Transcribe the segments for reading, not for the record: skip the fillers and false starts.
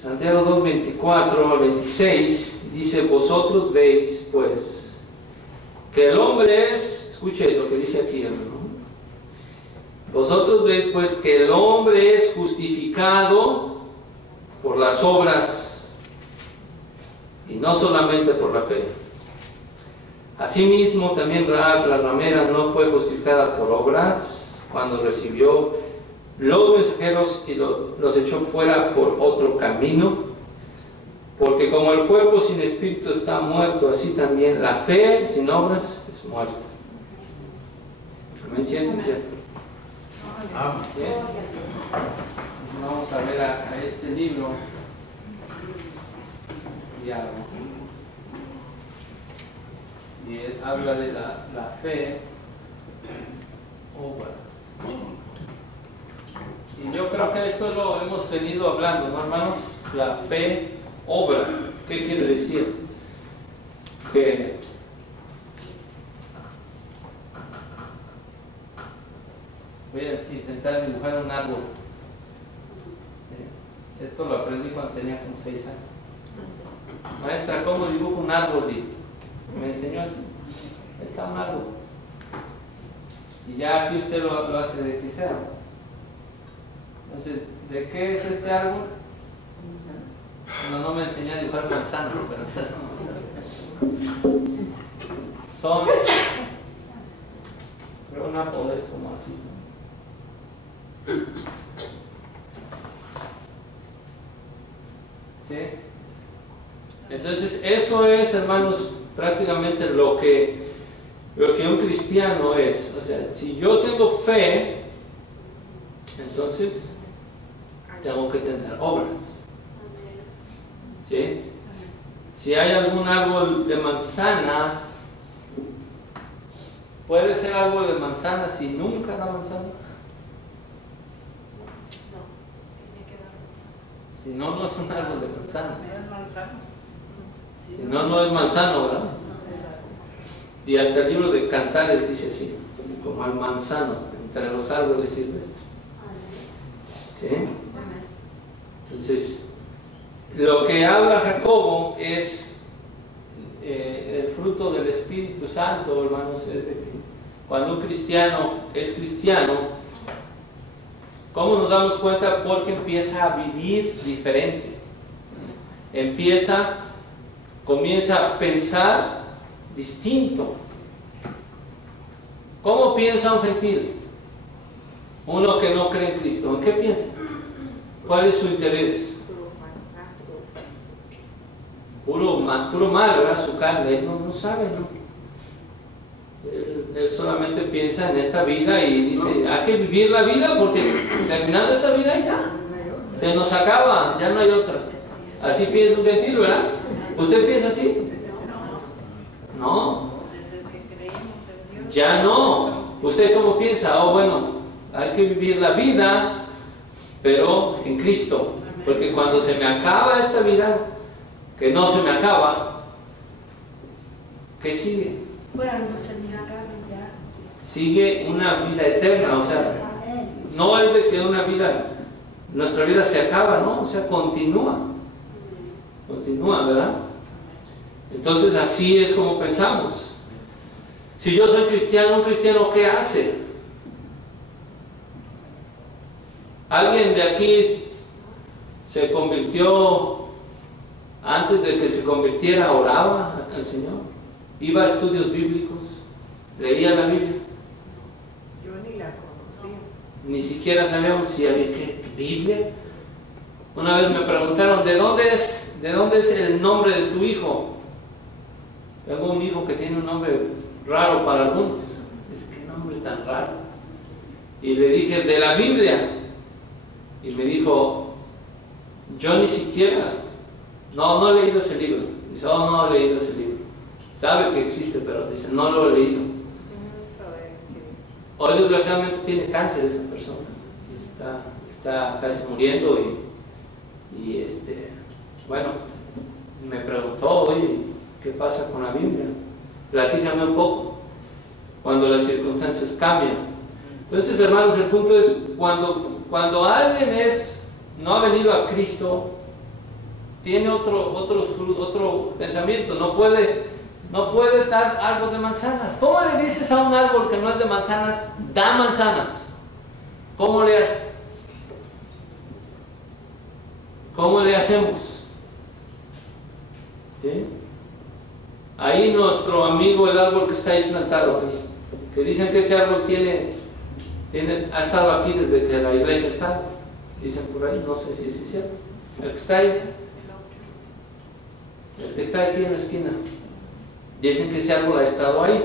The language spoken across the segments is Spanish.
Santiago 2, 24 al 26, dice: vosotros veis, pues, que el hombre es, escuche lo que dice aquí, hermano. Vosotros veis, pues, que el hombre es justificado por las obras y no solamente por la fe. Asimismo, también Rahab, la ramera, no fue justificada por obras cuando recibió los mensajeros y los echó fuera por otro camino, porque como el cuerpo sin espíritu está muerto, así también la fe sin obras es muerta. ¿Me entienden? Bien. Vamos a ver a este libro y habla de la fe obra. Y yo creo que esto lo hemos venido hablando, ¿no, hermanos? La fe obra. ¿Qué quiere decir? Que voy a intentar dibujar un árbol. Esto lo aprendí cuando tenía como 6 años. Maestra, ¿cómo dibujo un árbol? Y me enseñó así. Ahí está un árbol. Y ya aquí usted lo hace de que sea. Entonces, ¿de qué es este árbol? No me enseñó a dibujar manzanas, pero esas son manzanas. Son, creo, una poder como así. ¿Sí? Entonces, eso es, hermanos, prácticamente lo que un cristiano es. O sea, si yo tengo fe, entonces tengo que tener obras. ¿Sí? Si hay algún árbol de manzanas, ¿puede ser árbol de manzanas y nunca da manzanas? Si no, no es un árbol de manzana. Si no, no es manzano, ¿verdad? Y hasta el libro de Cantares dice así, como al manzano entre los árboles silvestres. ¿Sí? Entonces, lo que habla Jacobo es el fruto del Espíritu Santo, hermanos, es de que cuando un cristiano es cristiano, ¿cómo nos damos cuenta? Porque empieza a vivir diferente. Comienza a pensar distinto. ¿Cómo piensa un gentil? Uno que no cree en Cristo. ¿En qué piensa? ¿Cuál es su interés? Puro mal, ¿verdad? Su carne. Él no sabe, ¿no? Él solamente piensa en esta vida y dice, hay que vivir la vida porque terminando esta vida ya se nos acaba, ya no hay otra. Así piensa un gentil, ¿verdad? ¿Usted piensa así? No. Ya no. ¿Usted cómo piensa? Oh, bueno, hay que vivir la vida, pero en Cristo. Porque cuando se me acaba esta vida, que no se me acaba, ¿qué sigue? Sigue una vida eterna, o sea, no es de que nuestra vida se acaba, ¿no? O sea, continúa, ¿verdad? Entonces así es como pensamos. Si yo soy cristiano, ¿un cristiano qué hace? ¿Alguien de aquí se convirtió, antes de que se convirtiera, oraba al Señor? ¿Iba a estudios bíblicos? ¿Leía la Biblia? Yo ni la conocía. Ni siquiera sabíamos si había ¿qué Biblia? Una vez me preguntaron, ¿de dónde es el nombre de tu hijo? Tengo un hijo que tiene un nombre raro para algunos. Dice, ¿qué nombre tan raro? Y le dije, de la Biblia. Y me dijo, yo ni siquiera, no he leído ese libro. Dice, oh, no he leído ese libro. Sabe que existe, pero dice, no lo he leído. Hoy desgraciadamente tiene cáncer esa persona. Está casi muriendo y bueno, me preguntó, oye, ¿qué pasa con la Biblia? Platícame un poco. Cuando las circunstancias cambian. Entonces, hermanos, el punto es, cuando alguien no ha venido a Cristo, tiene otro pensamiento, no puede dar árbol de manzanas. ¿Cómo le dices a un árbol que no es de manzanas, da manzanas? ¿Cómo le haces? ¿Cómo le hacemos? ¿Sí? Ahí nuestro amigo, el árbol que está ahí plantado, que dicen que ese árbol ha estado aquí desde que la iglesia está, dicen por ahí, no sé si es cierto. El que está ahí, el que está aquí en la esquina, dicen que ese árbol ha estado ahí.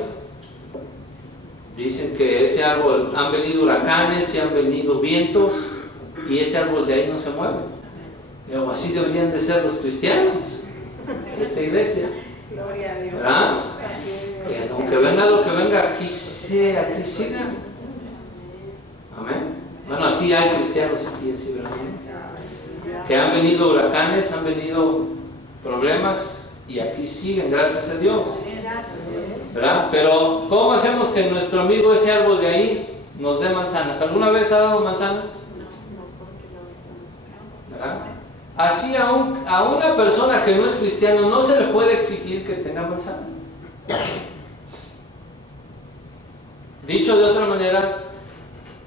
Dicen que ese árbol, han venido huracanes y han venido vientos y ese árbol de ahí no se mueve. Pero así deberían de ser los cristianos de esta iglesia. Gloria a Dios. ¿Verdad? Que aunque venga lo que venga, aquí siga. Amén. Bueno, así hay cristianos aquí, así, ¿verdad? Que han venido huracanes, han venido problemas y aquí siguen, gracias a Dios. ¿Verdad? Pero ¿cómo hacemos que nuestro amigo, ese árbol de ahí, nos dé manzanas? ¿Alguna vez ha dado manzanas? ¿Verdad? Así a una persona que no es cristiano no se le puede exigir que tenga manzanas. Dicho de otra manera,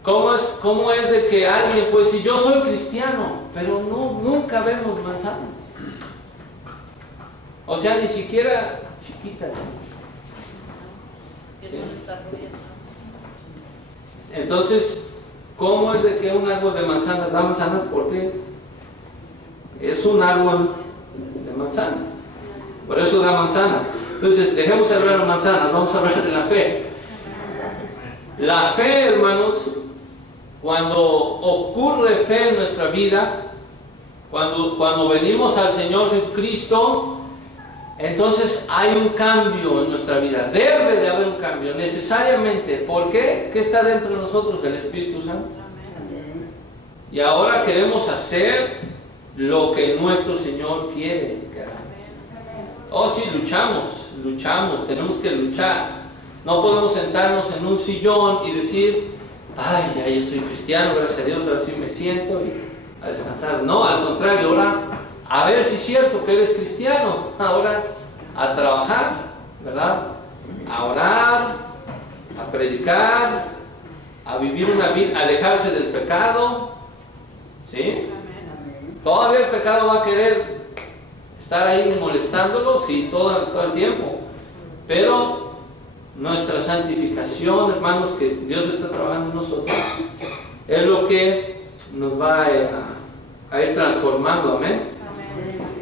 ¿cómo es de que alguien puede decir, yo soy cristiano, pero nunca vemos manzanas? O sea, ni siquiera chiquitas. ¿Sí? Entonces, ¿cómo es de que un árbol de manzanas da manzanas? Porque es un árbol de manzanas. Por eso da manzanas. Entonces, dejemos de hablar de manzanas, vamos a hablar de la fe. La fe, hermanos, cuando ocurre fe en nuestra vida, cuando venimos al Señor Jesucristo, entonces hay un cambio en nuestra vida. Debe de haber un cambio, necesariamente. ¿Por qué? ¿Qué está dentro de nosotros? El Espíritu Santo. Y ahora queremos hacer lo que nuestro Señor quiere que hagamos. Oh, sí, luchamos, tenemos que luchar. No podemos sentarnos en un sillón y decir, ay, ya yo soy cristiano, gracias a Dios, ahora sí me siento y a descansar. No, al contrario, ahora a ver si es cierto que eres cristiano. Ahora a trabajar, ¿verdad? A orar, a predicar, a vivir una vida, a alejarse del pecado. ¿Sí? Todavía el pecado va a querer estar ahí molestándolo, sí, todo el tiempo. Pero nuestra santificación, hermanos, que Dios está trabajando en nosotros, es lo que nos va a ir transformando, amén.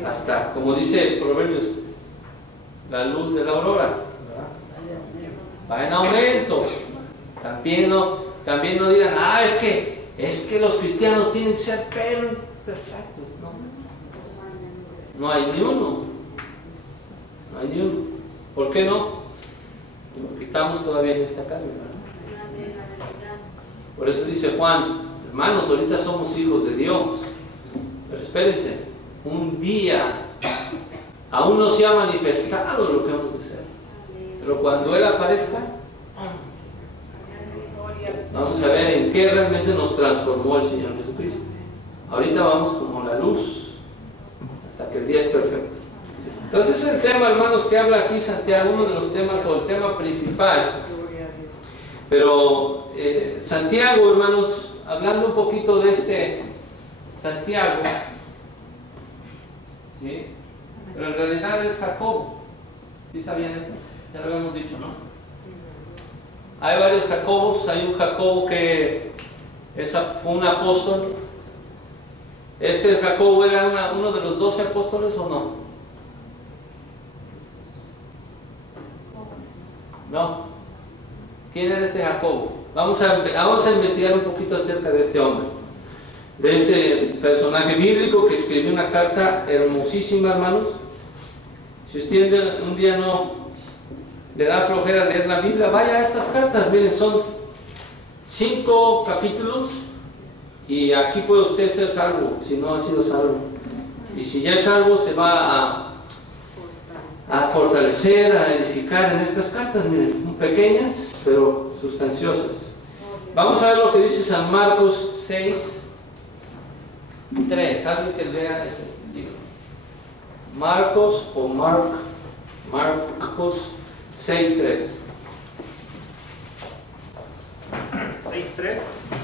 Hasta, como dice Proverbios, la luz de la aurora, ¿verdad? Va en aumento. También no digan, es que los cristianos tienen que ser perfectos. No hay ni uno. ¿Por qué no? Porque estamos todavía en esta carne, ¿verdad? Por eso dice Juan, hermanos, ahorita somos hijos de Dios, pero espérense, un día aún no se ha manifestado lo que hemos de ser, pero cuando Él aparezca, vamos a ver en qué realmente nos transformó el Señor Jesucristo. Ahorita vamos como la luz, hasta que el día es perfecto. Entonces el tema, hermanos, que habla aquí Santiago, uno de los temas o el tema principal. Pero Santiago, hermanos, hablando un poquito de este Santiago, ¿sí? Pero en realidad es Jacobo. ¿Sí sabían esto? Ya lo habíamos dicho, ¿no? Hay varios Jacobos. Hay un Jacobo que fue un apóstol. ¿Este Jacobo era uno de los 12 apóstoles o no? No. ¿Quién era este Jacobo? Vamos a investigar un poquito acerca de este hombre, de este personaje bíblico que escribió una carta hermosísima, hermanos. Si usted un día no le da flojera leer la Biblia, vaya a estas cartas. Miren, son 5 capítulos y aquí puede usted ser salvo si no ha sido salvo. Y si ya es salvo, se va a fortalecer, a edificar en estas cartas, miren, pequeñas pero sustanciosas. Vamos a ver lo que dice San Marcos 6:3. Alguien que lea ese libro. Marcos o Marcos 6:3. 6:3. Sí,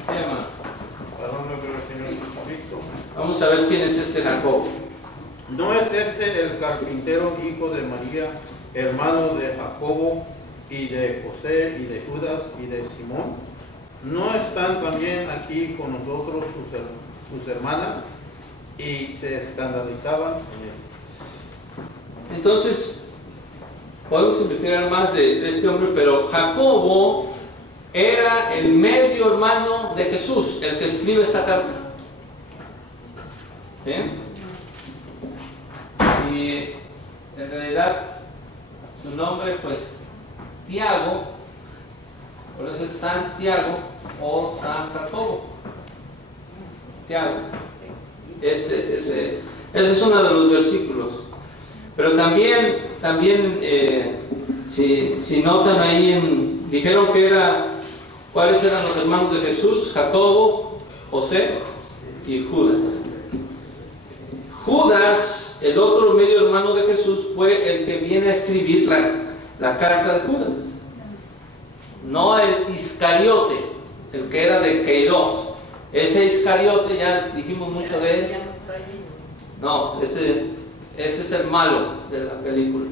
hermano. Para el nombre del Señor Jesucristo. Vamos a ver quién es este Jacob. ¿No es este el carpintero, hijo de María, hermano de Jacobo, y de José, y de Judas, y de Simón? ¿No están también aquí con nosotros sus hermanas? Y se escandalizaban en él. Entonces, podemos investigar más de este hombre, pero Jacobo era el medio hermano de Jesús, el que escribe esta carta. ¿Sí? Y en realidad su nombre, pues, Tiago, por eso es Santiago o San Jacobo. Tiago. Ese es uno de los versículos. Pero también si notan ahí, dijeron que ¿cuáles eran los hermanos de Jesús? Jacobo, José y Judas. Judas, el otro medio hermano de Jesús, fue el que viene a escribir la carta de Judas. No el Iscariote, el que era de Queiroz. Ese Iscariote, ya dijimos mucho de él. No, ese es el malo de la película.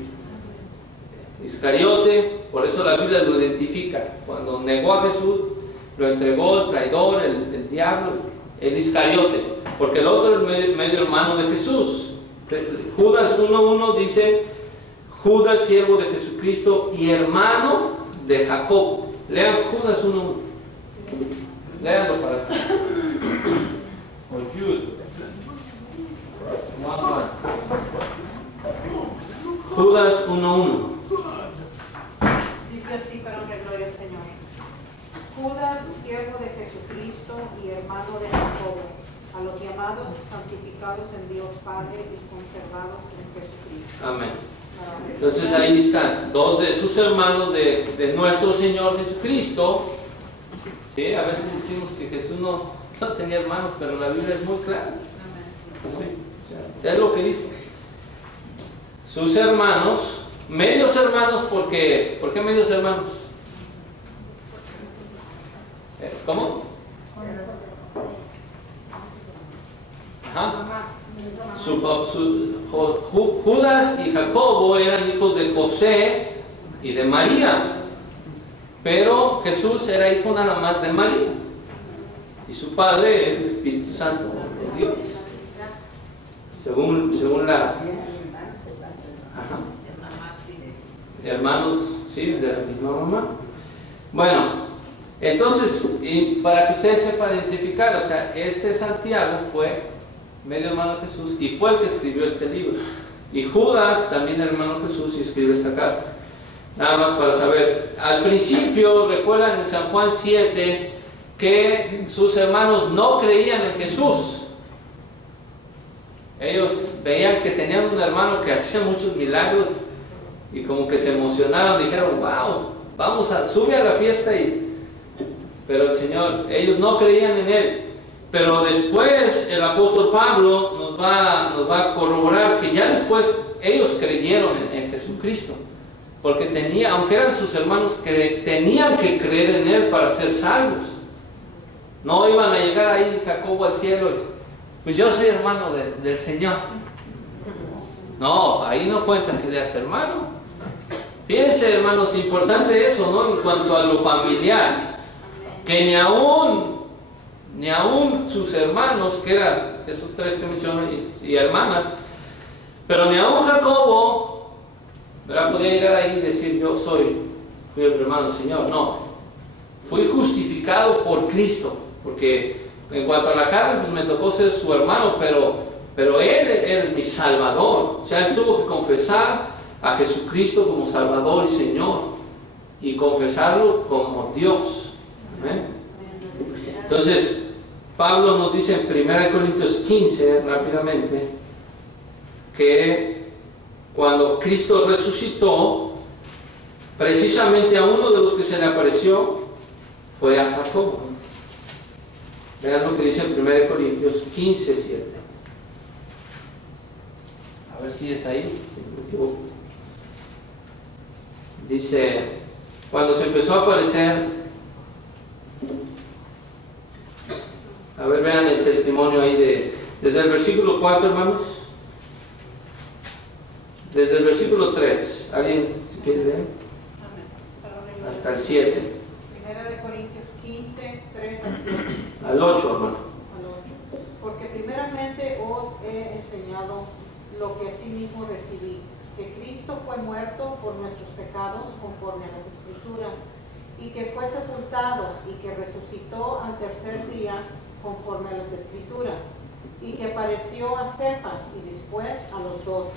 Iscariote, por eso la Biblia lo identifica. Cuando negó a Jesús, lo entregó el traidor, el diablo, el Iscariote. Porque el otro es el medio hermano de Jesús. Judas 1:1 dice: Judas, siervo de Jesucristo y hermano de Jacob. Lean Judas 1:1. Leanlo para ti. O Jude. Judas 1:1. Dice así para honrar y gloria al Señor. Judas, siervo de Jesucristo y hermano de Jacobo, a los llamados, santificados en Dios Padre y conservados en Jesucristo. Amén. Entonces ahí están dos de sus hermanos de nuestro Señor Jesucristo. ¿Sí? A veces decimos que Jesús no tenía hermanos, pero la Biblia es muy clara. Sí, o sea, es lo que dice. Sus hermanos, medios hermanos, ¿por qué medios hermanos? ¿Cómo? Ajá. Judas y Jacobo eran hijos de José y de María, pero Jesús era hijo nada más de María, y su padre el Espíritu Santo, de Dios, según la hermanos, sí, de la misma mamá. Bueno, entonces, y para que ustedes sepan identificar, o sea, este Santiago fue medio hermano de Jesús y fue el que escribió este libro. Y Judas, también hermano de Jesús, y escribió esta carta. Nada más para saber. Al principio, recuerdan en San Juan 7 que sus hermanos no creían en Jesús. Ellos veían que tenían un hermano que hacía muchos milagros y como que se emocionaron, dijeron: wow, sube a la fiesta. Pero el Señor, ellos no creían en Él. Pero después el apóstol Pablo nos va a corroborar que ya después ellos creyeron en Jesucristo. Porque aunque eran sus hermanos, tenían que creer en Él para ser salvos. No iban a llegar ahí Jacobo al cielo y, pues yo soy hermano del Señor. No, ahí no cuentan que eres hermano. Fíjense, hermanos, importante eso, ¿no? En cuanto a lo familiar, que ni aún sus hermanos, que eran esos tres que mencioné, y hermanas, pero ni aún Jacobo, ¿verdad?, podía llegar ahí y decir: yo fui el hermano del Señor. No, fui justificado por Cristo, porque en cuanto a la carne, pues me tocó ser su hermano, pero Él es mi Salvador. O sea, Él tuvo que confesar a Jesucristo como Salvador y Señor, y confesarlo como Dios. ¿Amén? Entonces, Pablo nos dice en 1 Corintios 15, rápidamente, que cuando Cristo resucitó, precisamente a uno de los que se le apareció fue a Jacobo. Vean lo que dice en 1 Corintios 15, 7. A ver si es ahí, si no me equivoco. Dice, cuando se empezó a aparecer, a ver, vean el testimonio ahí desde el versículo 4, hermanos, desde el versículo 3, ¿alguien si quiere leer? Hasta el 7. Primera de Corintios 15, 3 al 7. Al 8, hermano. Al 8. Porque primeramente os he enseñado lo que asimismo recibí, que Cristo fue muerto por nuestros pecados conforme a las Escrituras, y que fue sepultado y que resucitó al tercer día conforme a las Escrituras, y que apareció a Cefas y después a los 12.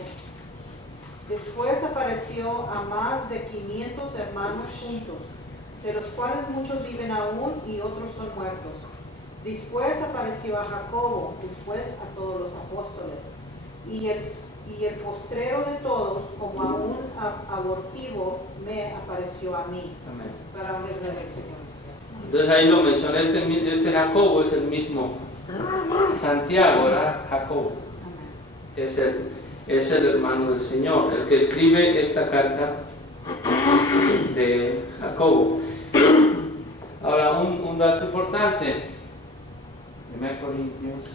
Después apareció a más de 500 hermanos juntos, de los cuales muchos viven aún y otros son muertos. Después apareció a Jacobo, después a todos los apóstoles. Y el postrero de todos, como a un abortivo, me apareció a mí. Amén. Para honrar al Señor. Entonces ahí lo mencioné, este Jacobo es el mismo Santiago, ¿verdad? Jacobo. Es el hermano del Señor, el que escribe esta carta de Jacobo. Ahora, un dato importante. 1 Corintios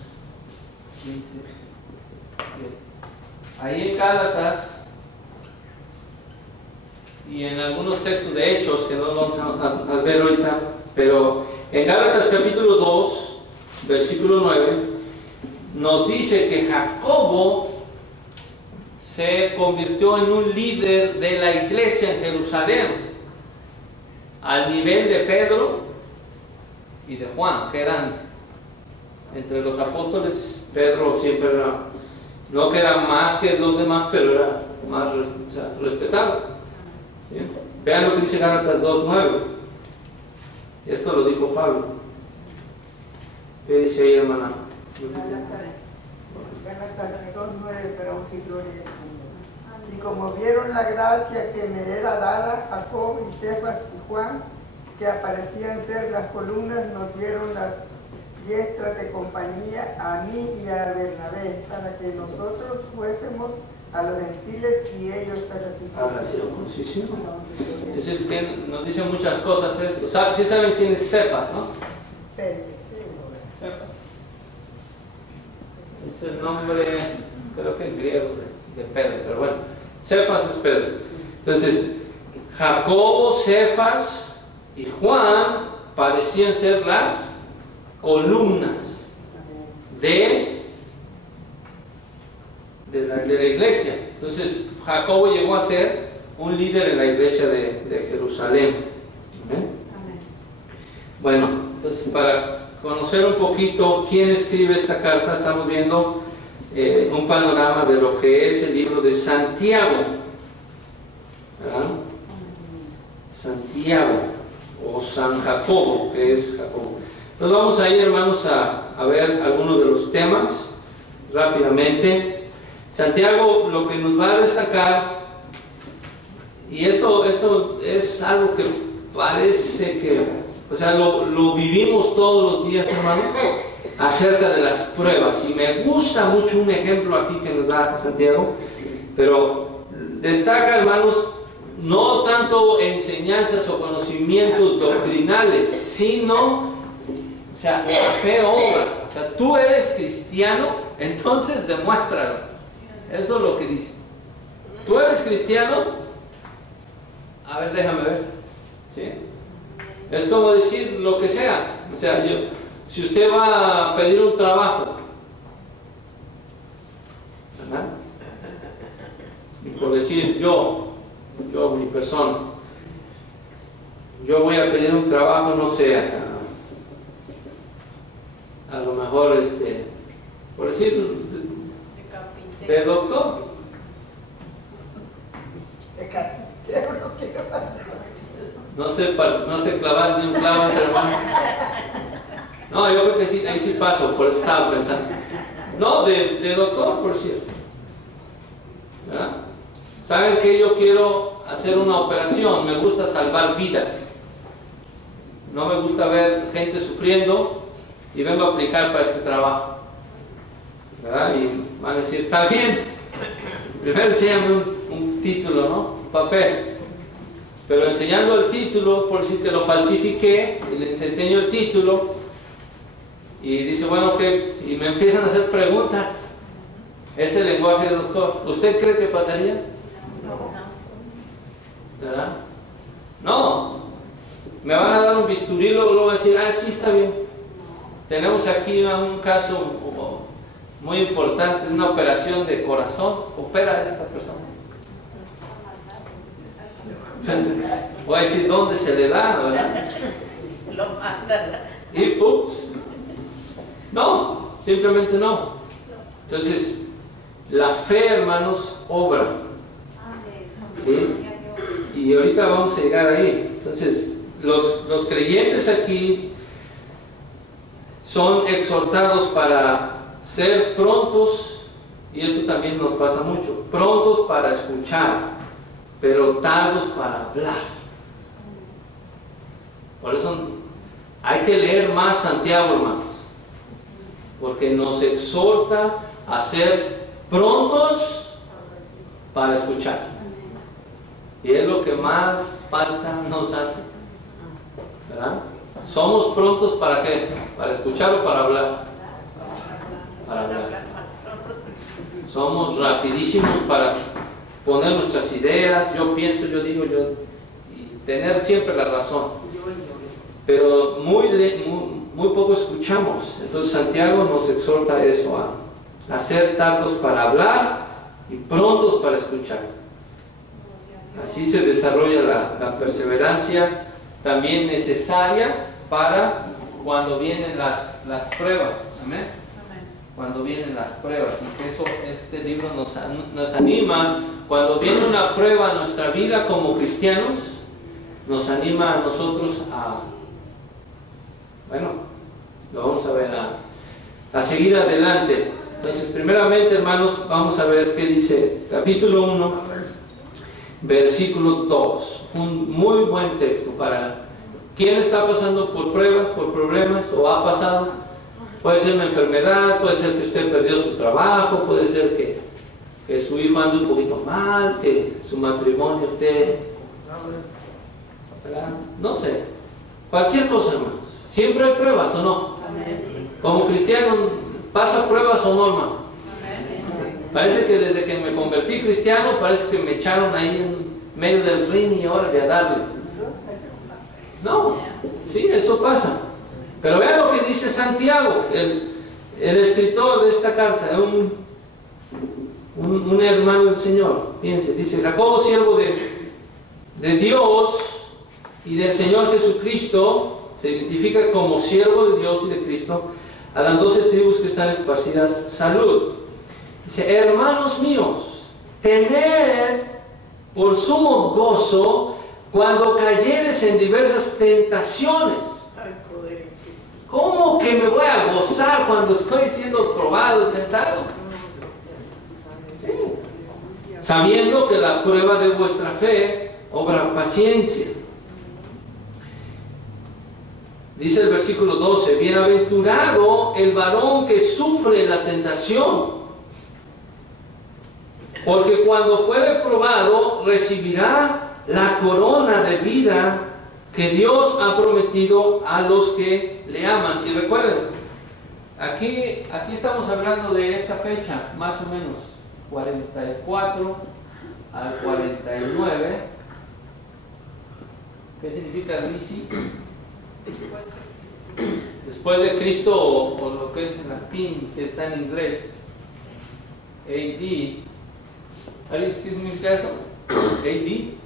15, 7. Ahí en Gálatas y en algunos textos de Hechos, que no vamos a ver ahorita, pero en Gálatas capítulo 2, versículo 9, nos dice que Jacobo se convirtió en un líder de la iglesia en Jerusalén, al nivel de Pedro y de Juan, que eran entre los apóstoles. Pedro siempre era, no que era más que los demás, pero era más respetado. ¿Sí? Vean lo que dice Gálatas 2:9. Esto lo dijo Pablo. ¿Qué dice ahí, hermana? Gálatas 2:9, pero sí, gloria al Señor. Y como vieron la gracia que me era dada, Jacob y Cefas y Juan, que aparecían ser las columnas, nos dieron las diestras de compañía a mí y a Bernabé, para que nosotros fuésemos a los gentiles y ellos a la circuncisión. Entonces, que nos dice muchas cosas esto. ¿Sí saben quién es Cefas, no? Cefas. Es el nombre, creo que en griego, de Pedro, pero bueno, Cefas es Pedro. Entonces, Jacobo, Cefas y Juan parecían ser las columnas de la iglesia. Entonces, Jacobo llegó a ser un líder en la iglesia de Jerusalén. ¿Amén? Bueno, entonces, para conocer un poquito quién escribe esta carta, estamos viendo un panorama de lo que es el libro de Santiago, ¿verdad? Santiago o San Jacobo, que es Jacobo. Entonces vamos a ir, hermanos, a ver algunos de los temas rápidamente. Santiago lo que nos va a destacar, y esto es algo que parece que, o sea, lo vivimos todos los días, hermano, acerca de las pruebas, y me gusta mucho un ejemplo aquí que nos da Santiago, pero destaca, hermanos, no tanto enseñanzas o conocimientos doctrinales, sino, o sea, la fe obra. O sea, tú eres cristiano, entonces demuéstralo. Eso es lo que dice. ¿Tú eres cristiano? A ver, déjame ver. ¿Sí? Es como decir lo que sea. O sea, si usted va a pedir un trabajo, ¿verdad? Y por decir yo, mi persona, yo voy a pedir un trabajo, no sé, a lo mejor, por decir, de doctor. No sé clavar ni un clavo, hermano. No, yo creo que sí, ahí sí paso, por eso estaba pensando. No, de doctor, por cierto. ¿Verdad? ¿Saben que yo quiero hacer una operación? Me gusta salvar vidas. No me gusta ver gente sufriendo y vengo a aplicar para este trabajo. ¿Verdad? Y van a decir, está bien, Primero enséñame un título, ¿no? Un papel. Pero enseñando el título, por si que lo falsifiqué, y les enseño el título, y dice, bueno, ¿qué? Y me empiezan a hacer preguntas. Es el lenguaje del doctor. ¿Usted cree que pasaría? ¿Verdad? No. Me van a dar un bisturí y luego van a decir, ah, sí, está bien. Tenemos aquí un caso muy importante, una operación de corazón. Opera a esta persona. Voy a decir dónde se le da, ¿verdad? Y ups. No, simplemente no. Entonces, la fe, hermanos, obra. ¿Sí? Y ahorita vamos a llegar ahí. Entonces, los creyentes aquí son exhortados para ser prontos, y esto también nos pasa mucho, prontos para escuchar, pero tardos para hablar. Por eso hay que leer más Santiago, hermanos, porque nos exhorta a ser prontos para escuchar. Y es lo que más falta nos hace, ¿verdad? ¿Somos prontos para qué? ¿Para escuchar o para hablar? Para hablar. Somos rapidísimos para poner nuestras ideas, yo pienso, yo digo, y tener siempre la razón. Pero muy poco escuchamos. Entonces Santiago nos exhorta a eso, a ser tardos para hablar y prontos para escuchar. Así se desarrolla la perseverancia también necesaria para cuando vienen las pruebas. Amén. Cuando vienen las pruebas, y que eso, este libro nos anima. Cuando viene una prueba en nuestra vida como cristianos, nos anima a nosotros bueno, lo vamos a ver, a seguir adelante. Entonces, primeramente, hermanos, vamos a ver qué dice capítulo 1, versículo 2. Un muy buen texto para quien está pasando por pruebas, por problemas, o ha pasado. Puede ser una enfermedad, puede ser que usted perdió su trabajo, puede ser que su hijo ande un poquito mal, que su matrimonio esté, ¿verdad? No sé, cualquier cosa, hermanos. Siempre hay pruebas, ¿o no? Como cristiano, ¿pasa pruebas o no, hermanos? Parece que desde que me convertí cristiano, parece que me echaron ahí en medio del ring y ahora de a darle. No, sí, eso pasa. Pero vean lo que dice Santiago, el escritor de esta carta, un hermano del Señor. Fíjense, dice: Jacobo, siervo de Dios y del Señor Jesucristo, se identifica como siervo de Dios y de Cristo, a las 12 tribus que están esparcidas, salud. Dice: hermanos míos, tened por sumo gozo cuando cayeres en diversas tentaciones. ¿Cómo que me voy a gozar cuando estoy siendo probado, tentado? Sí. Sabiendo que la prueba de vuestra fe obra paciencia. Dice el versículo 12: bienaventurado el varón que sufre la tentación, porque cuando fuere probado recibirá la corona de vida que Dios ha prometido a los que le aman. Y recuerden, aquí estamos hablando de esta fecha, más o menos 44 al 49. ¿Qué significa Risi? Después de Cristo, o lo que es en latín, que está en inglés, AD. ¿Alguien significa eso? AD.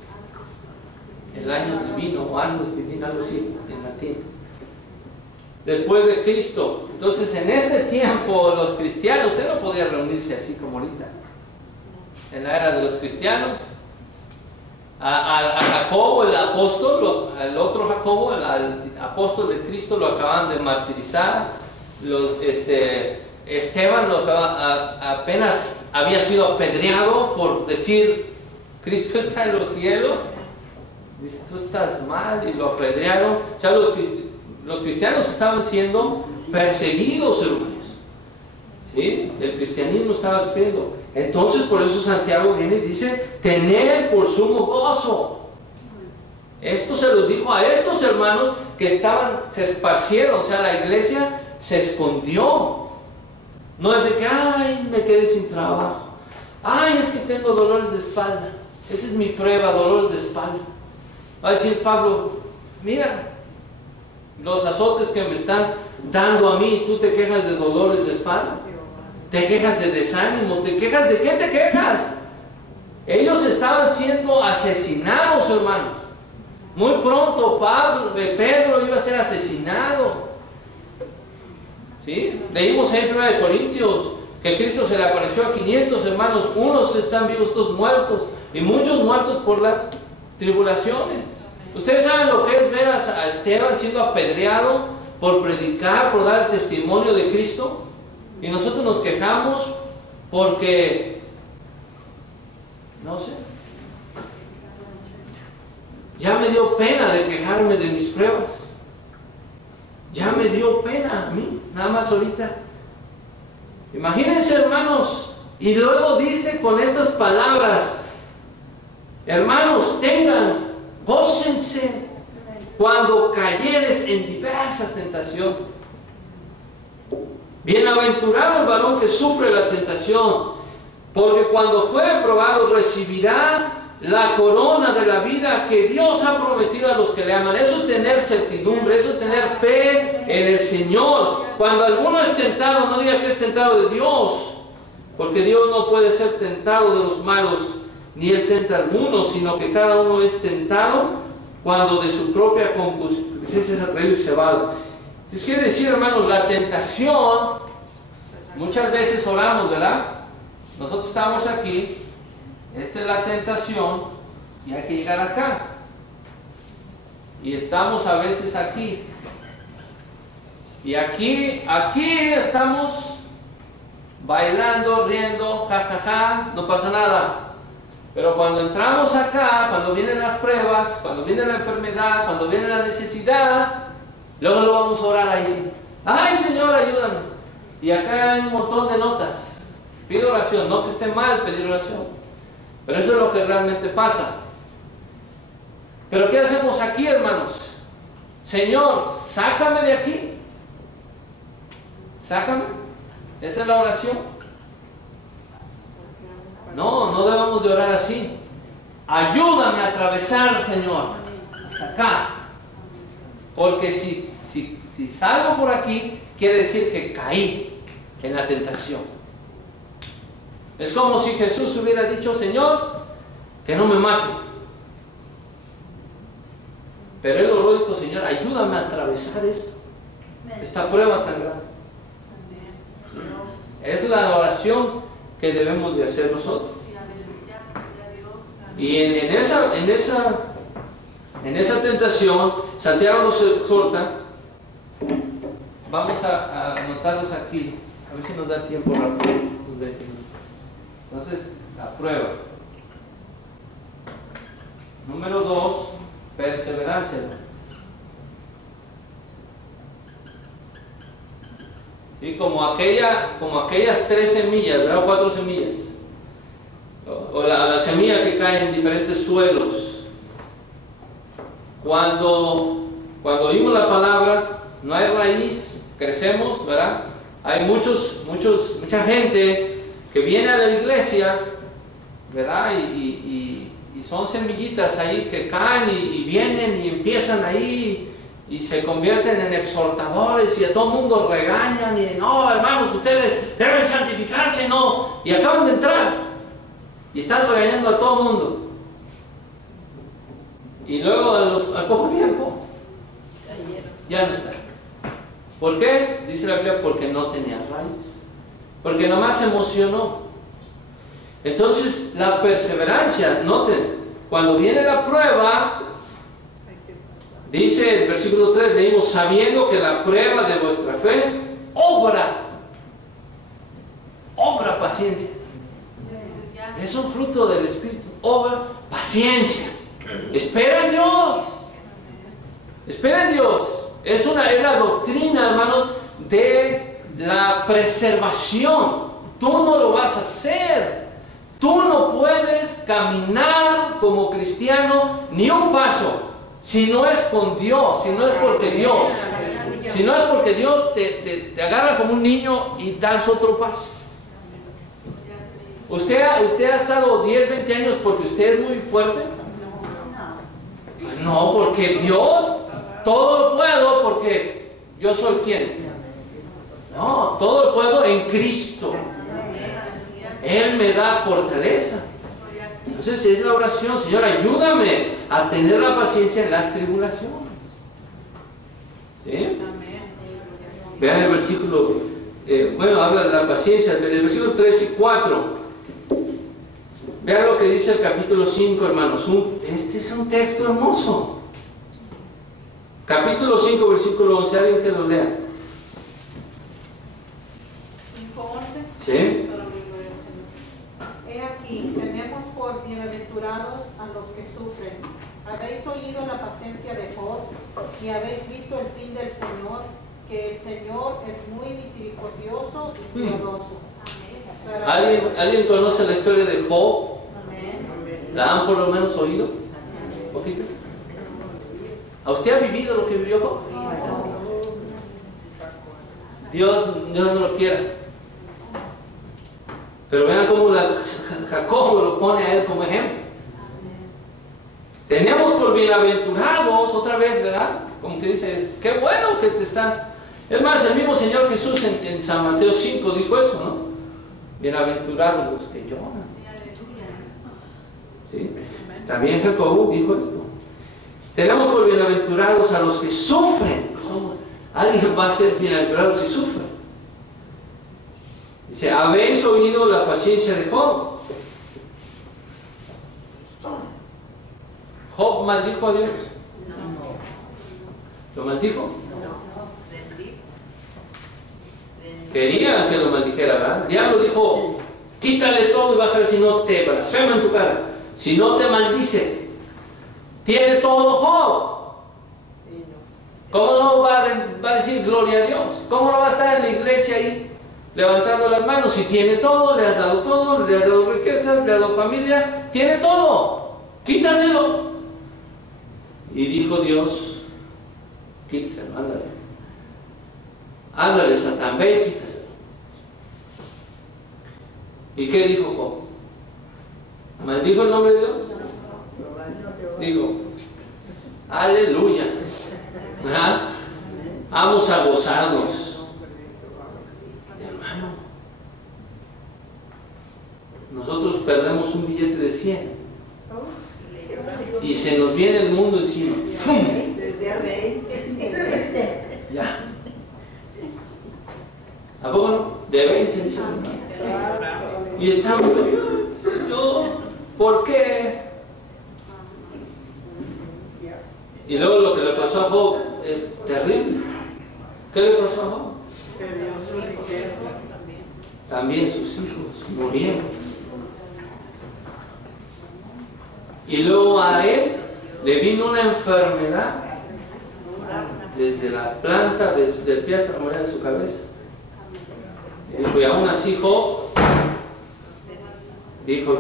El año divino, o años divino, algo así, en latín. Después de Cristo. Entonces, en ese tiempo, los cristianos, usted no podía reunirse así como ahorita. En la era de los cristianos, a Jacobo, el apóstol, el otro Jacobo, el apóstol de Cristo, lo acaban de martirizar. Esteban apenas había sido apedreado por decir: Cristo está en los cielos. Dice: tú estás mal, y lo apedrearon. O sea, los cristianos estaban siendo perseguidos, hermanos. ¿Sí? El cristianismo estaba sufriendo. Entonces por eso Santiago viene y dice, tened por sumo gozo. Esto se los dijo a estos hermanos que se esparcieron, o sea, la iglesia se escondió. No es de que, ay, me quedé sin trabajo. Ay, es que tengo dolores de espalda. Esa es mi prueba, dolores de espalda. Va a decir Pablo, mira, los azotes que me están dando a mí, tú te quejas de dolores de espalda. Te quejas de desánimo, te quejas de qué te quejas. Ellos estaban siendo asesinados, hermanos. Muy pronto Pedro iba a ser asesinado. ¿Sí? Leímos en 1 Corintios que Cristo se le apareció a 500 hermanos, unos están vivos, otros muertos, y muchos muertos por las tribulaciones. Ustedes saben lo que es ver a Esteban siendo apedreado por predicar, por dar el testimonio de Cristo, y nosotros nos quejamos porque, no sé, ya me dio pena de quejarme de mis pruebas. Ya me dio pena a mí, nada más ahorita. Imagínense, hermanos, y luego dice con estas palabras, hermanos, gócense cuando cayeres en diversas tentaciones. Bienaventurado el varón que sufre la tentación, porque cuando fuere probado recibirá la corona de la vida que Dios ha prometido a los que le aman. Eso es tener certidumbre, eso es tener fe en el Señor. Cuando alguno es tentado, no diga que es tentado de Dios, porque Dios no puede ser tentado de los malos, ni Él tenta a alguno, sino que cada uno es tentado cuando de su propia concupiscencia es atraído y cebado. Entonces quiere decir, hermanos, la tentación, muchas veces oramos, ¿verdad? Nosotros estamos aquí, esta es la tentación, y hay que llegar acá. Y estamos a veces aquí. Y aquí estamos bailando, riendo, jajaja, no pasa nada. Pero cuando entramos acá, cuando vienen las pruebas, cuando viene la enfermedad, cuando viene la necesidad, luego lo vamos a orar ahí sí. Ay, Señor, ayúdame. Y acá hay un montón de notas. Pido oración, no que esté mal pedir oración, pero eso es lo que realmente pasa. Pero ¿qué hacemos aquí, hermanos? Señor, sácame de aquí. Sácame. Esa es la oración. No debemos de orar así. Ayúdame a atravesar, Señor, hasta acá. Porque si salgo por aquí, quiere decir que caí en la tentación. Es como si Jesús hubiera dicho, Señor, que no me mate. Pero Él oró y dijo, Señor, ayúdame a atravesar esto, esta prueba tan grande. ¿Sí? Es la oración que debemos de hacer nosotros. Y en esa tentación, Santiago nos exhorta. Vamos a anotarlos aquí, a ver si nos da tiempo rápido, estos 20 minutos. Entonces, la prueba. Número 2, perseverancia. ¿Sí? Como aquellas 3 semillas, ¿verdad? 4 semillas. O la semilla que cae en diferentes suelos. Cuando oímos la palabra, no hay raíz, crecemos, ¿verdad? Hay mucha gente que viene a la iglesia, ¿verdad? Y son semillitas ahí que caen y vienen y empiezan ahí y se convierten en exhortadores y a todo el mundo regañan y no, hermanos, ustedes deben santificarse, no, y acaban de entrar y están regañando a todo el mundo. Y luego al poco tiempo ya no está. ¿Por qué? Dice la Biblia, porque no tenía raíz. Porque nomás se emocionó. Entonces, la perseverancia, noten, cuando viene la prueba, dice el versículo 3, leímos, sabiendo que la prueba de vuestra fe obra paciencia. Es un fruto del Espíritu, obra paciencia. Espera en Dios. Espera en Dios. Es la doctrina, hermanos, de la preservación. Tú no lo vas a hacer. Tú no puedes caminar como cristiano ni un paso si no es con Dios, si no es porque Dios, si no es porque Dios te agarra como un niño y das otro paso. ¿Usted ha estado 10, 20 años porque usted es muy fuerte? Pues no, porque Dios, todo lo puedo porque yo soy quien. No, todo lo puedo en Cristo. Él me da fortaleza. Entonces es la oración: Señor, ayúdame a tener la paciencia en las tribulaciones. ¿Sí? Vean el versículo, habla de la paciencia, el versículo 3 y 4. Vean lo que dice el capítulo 5, hermanos. Este es un texto hermoso. Capítulo 5, versículo 11. ¿Alguien que lo lea? 5:11. ¿Sí? He aquí, tenemos por bienaventurados a los que sufren. Habéis oído la paciencia de Job y habéis visto el fin del Señor, que el Señor es muy misericordioso y piadoso. ¿Alguien conoce la historia de Job? Amén. ¿La han por lo menos oído? ¿Un poquito? ¿A usted ha vivido lo que vivió Job? Dios no lo quiera. Pero vean cómo Jacob lo pone a él como ejemplo. Tenemos por bienaventurados, otra vez, ¿verdad? Como que dice, qué bueno que te estás... Es más, el mismo Señor Jesús en San Mateo 5 dijo eso, ¿no? Bienaventurados los que lloran. ¿Sí? También Jacob dijo esto. Tenemos por bienaventurados a los que sufren. Alguien va a ser bienaventurado si sufre. Dice, ¿habéis oído la paciencia de Job? ¿Job maldijo a Dios? No. ¿Lo maldijo? No. Quería que lo maldijera, ¿verdad? El diablo dijo, quítale todo y vas a ver si no te blasfema en tu cara. Si no te maldice. Tiene todo Job. ¿Cómo no va a decir gloria a Dios? ¿Cómo no va a estar en la iglesia ahí levantando las manos? Si tiene todo, le has dado riquezas, le has dado familia, tiene todo, quítaselo. Y dijo Dios, quítaselo, ándale Satán, ve y quítaselo. ¿Y qué dijo Job? ¿Maldijo el nombre de Dios? Digo, aleluya, ¿verdad? Vamos a gozarnos. Hermano, nosotros perdemos un billete de 100 y se nos viene el mundo encima. ¡Fum! Ya. ¿A poco no? De 20, dice el hermano. Y estamos, Señor, ¿por qué? Y luego lo que le pasó a Job es terrible. ¿Qué le pasó a Job? También sus hijos murieron. Y luego a él le vino una enfermedad desde la planta, desde el pie hasta la muela de su cabeza. Y aún así Job dijo,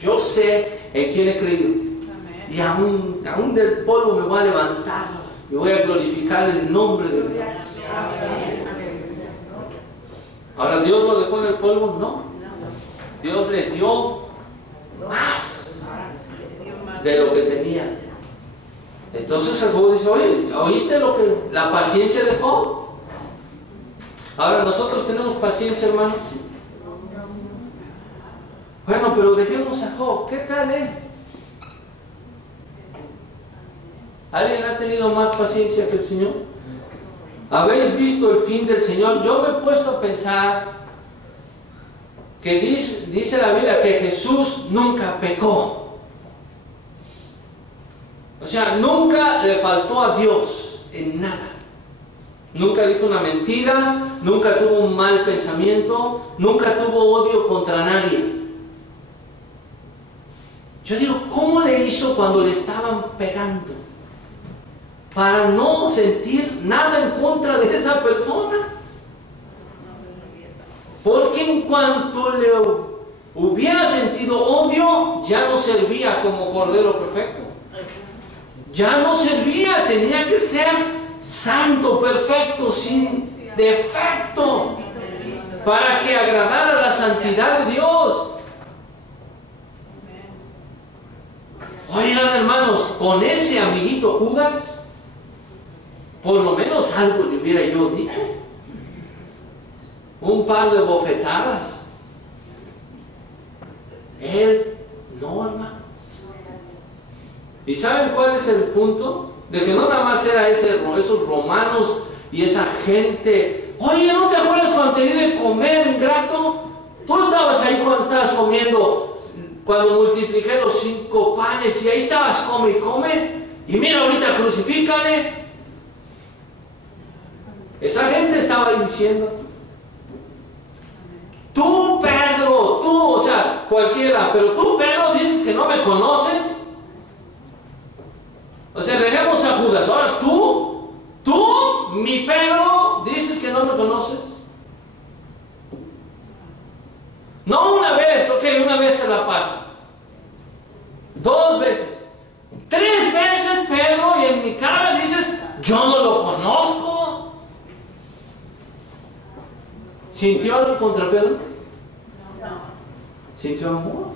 yo sé en quién he creído. Y aún del polvo me voy a levantar y voy a glorificar el nombre de Dios. Ahora, ¿Dios lo dejó en el polvo? No. Dios le dio más de lo que tenía. Entonces el Job dice, oye, ¿oíste la paciencia de Job? Ahora, ¿nosotros tenemos paciencia, hermanos? Bueno, pero dejemos a Job. ¿Qué tal, ¿Alguien ha tenido más paciencia que el Señor? ¿Habéis visto el fin del Señor? Yo me he puesto a pensar que dice la Biblia que Jesús nunca pecó. O sea, nunca le faltó a Dios en nada. Nunca dijo una mentira, nunca tuvo un mal pensamiento, nunca tuvo odio contra nadie. Yo digo, ¿cómo le hizo cuando le estaban pegando? Para no sentir nada en contra de esa persona. Porque en cuanto le hubiera sentido odio, ya no servía como cordero perfecto. Ya no servía, tenía que ser santo, perfecto, sin defecto, para que agradara la santidad de Dios. Oigan, hermanos, con ese amiguito Judas, por lo menos algo le hubiera yo dicho. Un par de bofetadas. Él no, hermano. ¿Y saben cuál es el punto? De que no nada más era esos romanos y esa gente. Oye, ¿no te acuerdas cuando te di de comer, ingrato? Tú estabas ahí cuando estabas comiendo, cuando multipliqué los 5 panes y ahí estabas, come y come. Y mira, ahorita crucifícale. Esa gente estaba diciendo. Tú, Pedro, tú, o sea, cualquiera, pero tú, Pedro, dices que no me conoces. O sea, dejemos a Judas. Ahora tú, mi Pedro, dices que no me conoces. No una vez, ok, una vez te la paso. 2 veces. 3 veces, Pedro, y en mi cara dices, yo no lo conozco. ¿Sintió algo contra Pedro? No. ¿Sintió amor?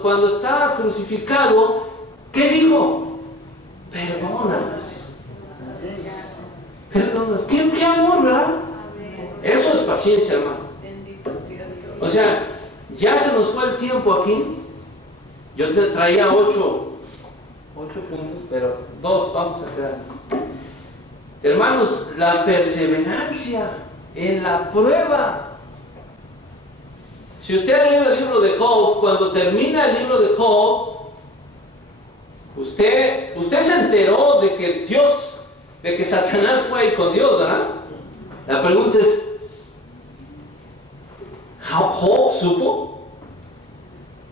Cuando está crucificado, ¿qué dijo? Perdónanos. Perdónanos. ¿Qué amor, verdad? Eso es paciencia, hermano. O sea, ya se nos fue el tiempo aquí. Yo te traía 8 puntos, pero 2 vamos a quedar. Hermanos, la perseverancia en la prueba. Si usted ha leído el libro de Job, cuando termina el libro de Job, usted se enteró de que Satanás fue ahí con Dios, ¿verdad? La pregunta es, ¿Job supo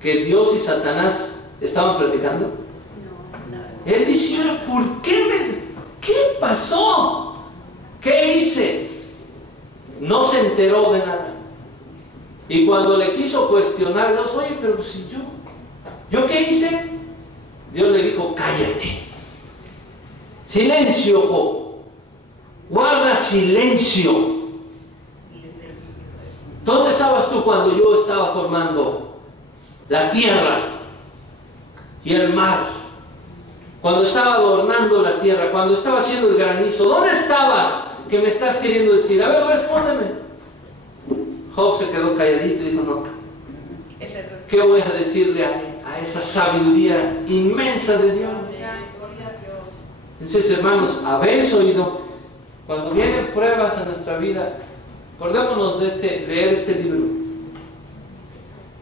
que Dios y Satanás estaban platicando? Él dice, ¿por qué ¿qué pasó? ¿Qué hice? No se enteró de nada. Y cuando le quiso cuestionar, Dios, oye, pero si ¿yo qué hice? Dios le dijo, cállate. Silencio, Job. Guarda silencio. ¿Dónde estabas tú cuando yo estaba formando la tierra y el mar? Cuando estaba adornando la tierra, cuando estaba haciendo el granizo, ¿dónde estabas? ¿Qué me estás queriendo decir? A ver, respóndeme. Job se quedó calladito y dijo, no. ¿Qué voy a decirle a esa sabiduría inmensa de Dios? Entonces, hermanos, habéis oído, cuando vienen pruebas a nuestra vida, acordémonos de leer este libro.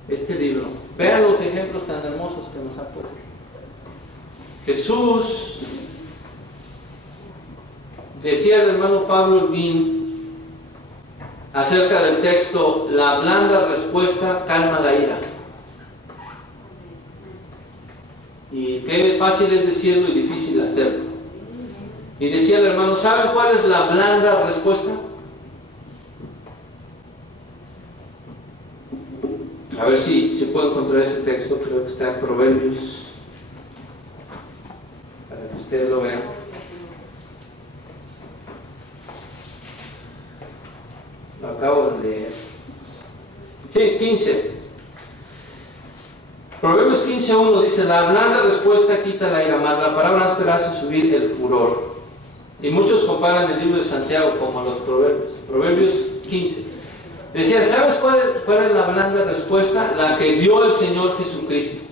Este libro. Vean los ejemplos tan hermosos que nos ha puesto. Jesús, decía el hermano Pablo Urbín acerca del texto, la blanda respuesta calma la ira. Y qué fácil es decirlo y difícil hacerlo. Y decía el hermano, ¿saben cuál es la blanda respuesta? A ver si puedo encontrar ese texto, creo que está en Proverbios. Para que ustedes lo vean. Lo acabo de leer. Sí, 15. Proverbios 15:1 dice, la blanda respuesta quita la ira, mas la palabra áspera hace subir el furor. Y muchos comparan el libro de Santiago como los Proverbios. Proverbios 15. Decía, ¿sabes cuál es la blanda respuesta? La que dio el Señor Jesucristo.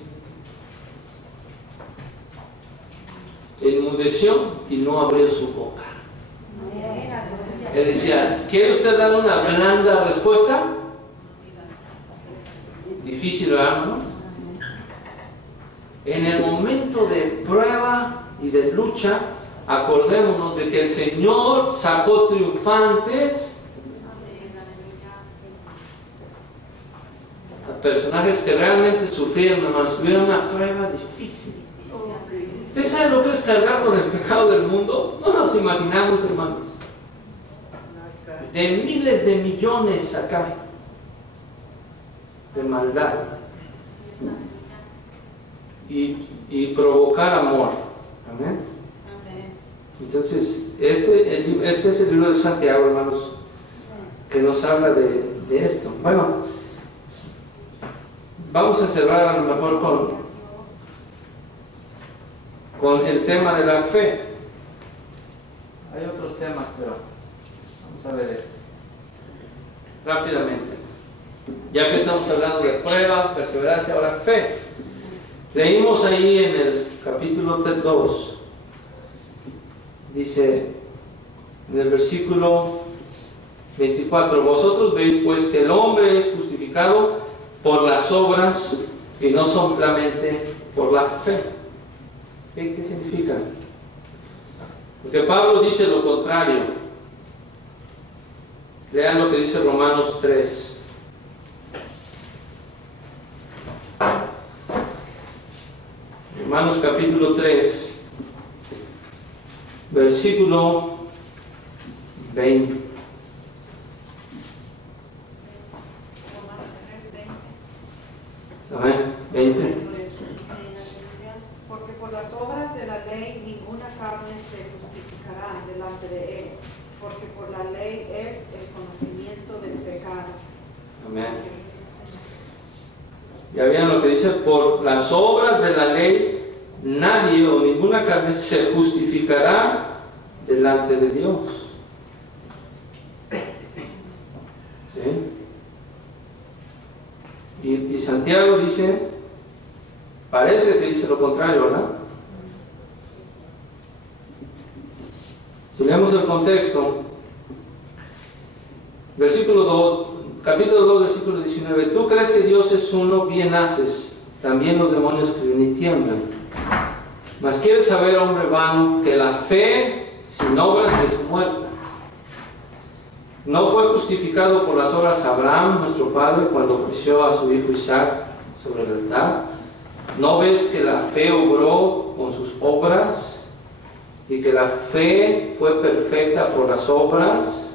Enmudeció y no abrió su boca. Él decía, ¿quiere usted dar una blanda respuesta? Difícil, ¿verdad, hermanos? En el momento de prueba y de lucha, acordémonos de que el Señor sacó triunfantes a personajes que realmente sufrieron, hermanos, tuvieron una prueba difícil. ¿Ustedes saben lo que es cargar con el pecado del mundo? No nos imaginamos, hermanos. de miles de millones acá de maldad y provocar amor. Amén. Entonces, este es el libro de Santiago, hermanos, que nos habla de esto. Bueno, vamos a cerrar a lo mejor con el tema de la fe. Hay otros temas, pero vamos a ver este rápidamente. Ya que estamos hablando de prueba, perseverancia, ahora fe. Leímos ahí en el capítulo 2, dice en el versículo 24: vosotros veis pues que el hombre es justificado por las obras y no solamente por la fe. ¿Qué significa? Porque Pablo dice lo contrario. Lean lo que dice Romanos 3. Romanos capítulo 3, versículo 20. Amén. 20. Porque por las obras de la ley ninguna carne se justificará delante de él, porque por la ley es el conocimiento del pecado. Amén. Ya vieron lo que dice: por las obras de la ley nadie o ninguna carne se justificará delante de Dios. ¿Sí? Y Santiago dice, parece que dice lo contrario, ¿verdad? Si leemos el contexto, versículo 2, capítulo 2, versículo 19: tú crees que Dios es uno, bien haces, también los demonios creen y tiemblan. Mas quieres saber, hombre vano, que la fe sin obras es muerta. ¿No fue justificado por las obras Abraham, nuestro padre, cuando ofreció a su hijo Isaac sobre el altar? ¿No ves que la fe obró con sus obras y que la fe fue perfecta por las obras?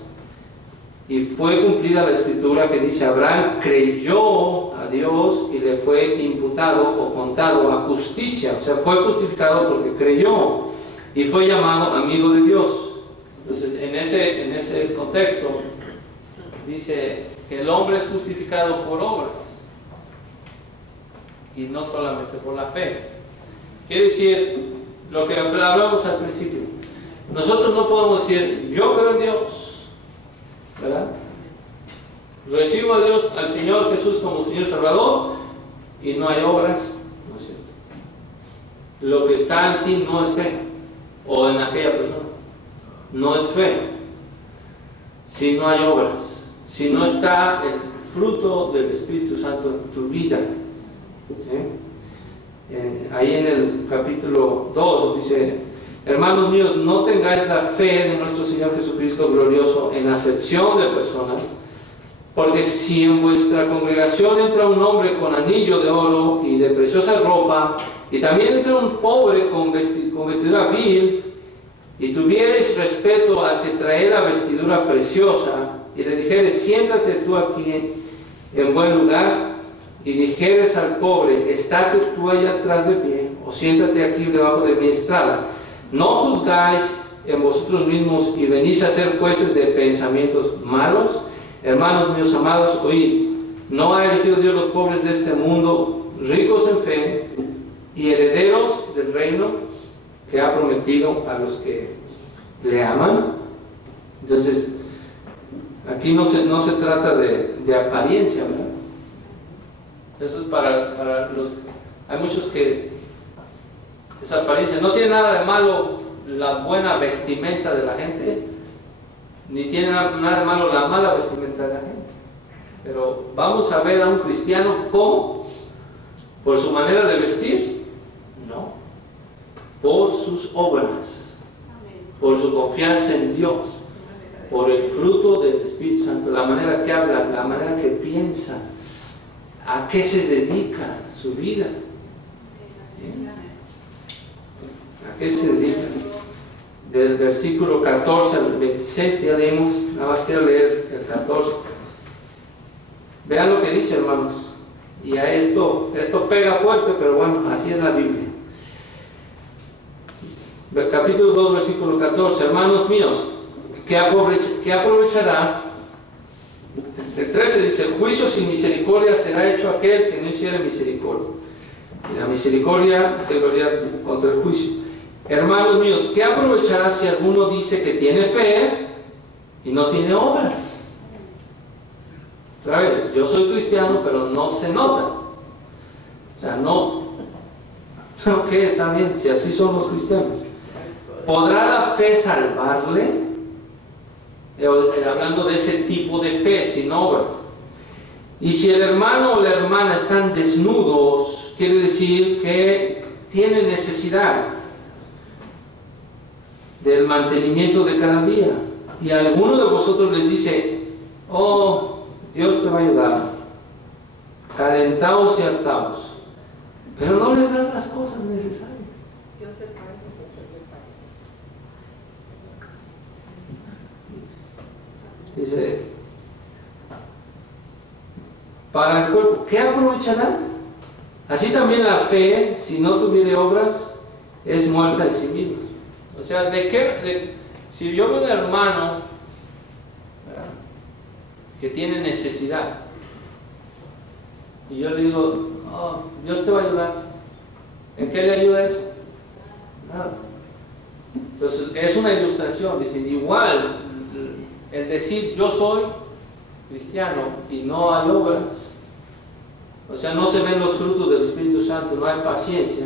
Y fue cumplida la escritura que dice: Abraham creyó a Dios y le fue imputado o contado a justicia. O sea, fue justificado porque creyó y fue llamado amigo de Dios. Entonces, en ese contexto, dice que el hombre es justificado por obras y no solamente por la fe. Quiere decir, lo que hablamos al principio, nosotros no podemos decir, yo creo en Dios, ¿verdad? Recibo a Dios, al Señor Jesús como Señor Salvador, y no hay obras, no es cierto. Lo que está en ti no es fe, o en aquella persona. No es fe si no hay obras, si no está el fruto del Espíritu Santo en tu vida. ¿Sí? Ahí en el capítulo 2 dice: hermanos míos, no tengáis la fe de nuestro Señor Jesucristo glorioso en acepción de personas, porque si en vuestra congregación entra un hombre con anillo de oro y de preciosa ropa, y también entra un pobre con vestidura vil, y tuviereis respeto al que trae la vestidura preciosa, y le dijeres, siéntate tú aquí en buen lugar, y dijeres al pobre, estate tú allá atrás de pie, o siéntate aquí debajo de mi estrada, no juzgáis en vosotros mismos y venís a ser jueces de pensamientos malos. Hermanos míos amados, oíd, no ha elegido Dios los pobres de este mundo, ricos en fe y herederos del reino que ha prometido a los que le aman. Entonces, aquí no se trata de apariencia, ¿verdad? Eso es para los... Hay muchos que esa apariencia, no tiene nada de malo la buena vestimenta de la gente, ni tiene nada de malo la mala vestimenta de la gente, pero vamos a ver a un cristiano ¿cómo? ¿Por su manera de vestir? No, por sus obras, por su confianza en Dios, por el fruto del Espíritu Santo, la manera que habla, la manera que piensa, a qué se dedica su vida. ¿A qué se dedica? del versículo 14 al 26 que ya leímos, nada más quiero leer el 14. Vean lo que dice, hermanos. Y a esto pega fuerte, pero bueno, así es la Biblia. Capítulo 2, versículo 14. Hermanos míos, ¿qué aprovechará? El 13 dice: juicio sin misericordia será hecho aquel que no hiciera misericordia. Y la misericordia se gloria contra el juicio. Hermanos míos, ¿qué aprovechará si alguno dice que tiene fe y no tiene obras? Otra vez, yo soy cristiano, pero no se nota. O sea, no. Ok, también, si así son los cristianos. ¿Podrá la fe salvarle? Hablando de ese tipo de fe, sin obras. Y si el hermano o la hermana están desnudos, quiere decir que tienen necesidad del mantenimiento de cada día. Y a alguno de vosotros les dice: oh, Dios te va a ayudar, calentaos y hartaos, pero no les dan las cosas necesarias. Dice, para el cuerpo, ¿qué aprovechará? Así también la fe, si no tuviere obras, es muerta en sí misma. O sea, si yo veo un hermano, ¿verdad?, que tiene necesidad, y yo le digo: oh, Dios te va a ayudar, ¿en qué le ayuda eso? Nada. Entonces, es una ilustración. Dice, igual, el decir yo soy cristiano y no hay obras, o sea, no se ven los frutos del Espíritu Santo, no hay paciencia,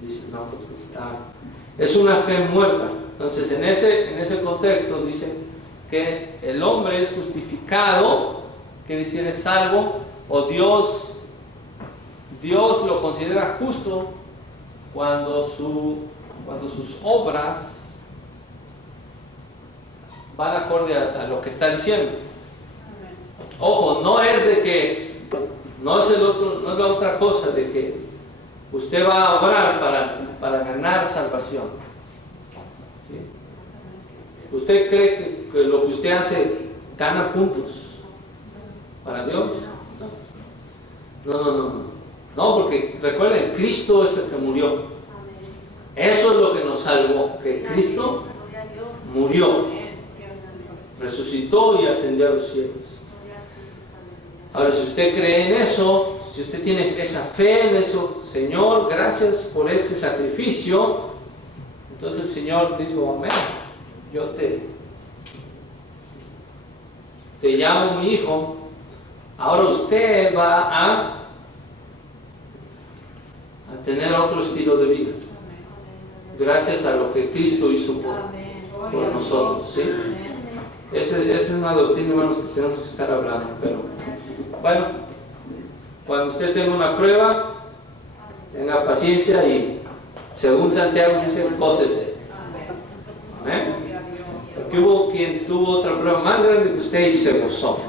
dice, no, pues es una fe muerta. Entonces, en ese contexto dice que el hombre es justificado, que decir es salvo, o Dios lo considera justo cuando sus obras van acorde a lo que está diciendo. Ojo, no es la otra cosa de que usted va a obrar para ganar salvación. ¿Sí? ¿Usted cree que lo que usted hace gana puntos para Dios? No, porque recuerden, Cristo es el que murió. Eso es lo que nos salvó, que Cristo murió, resucitó y ascendió a los cielos. Ahora, si usted cree en eso, si usted tiene esa fe en eso, Señor, gracias por ese sacrificio, entonces el Señor dice: amén, yo te llamo mi hijo. Ahora usted va a tener otro estilo de vida, gracias a lo que Cristo hizo por nosotros, ¿sí? Esa es una doctrina, hermanos, que tenemos que estar hablando. Pero bueno, cuando usted tenga una prueba, tenga paciencia y, según Santiago dice, gócese. Amén. Porque hubo quien tuvo otra prueba más grande que usted y se gozó.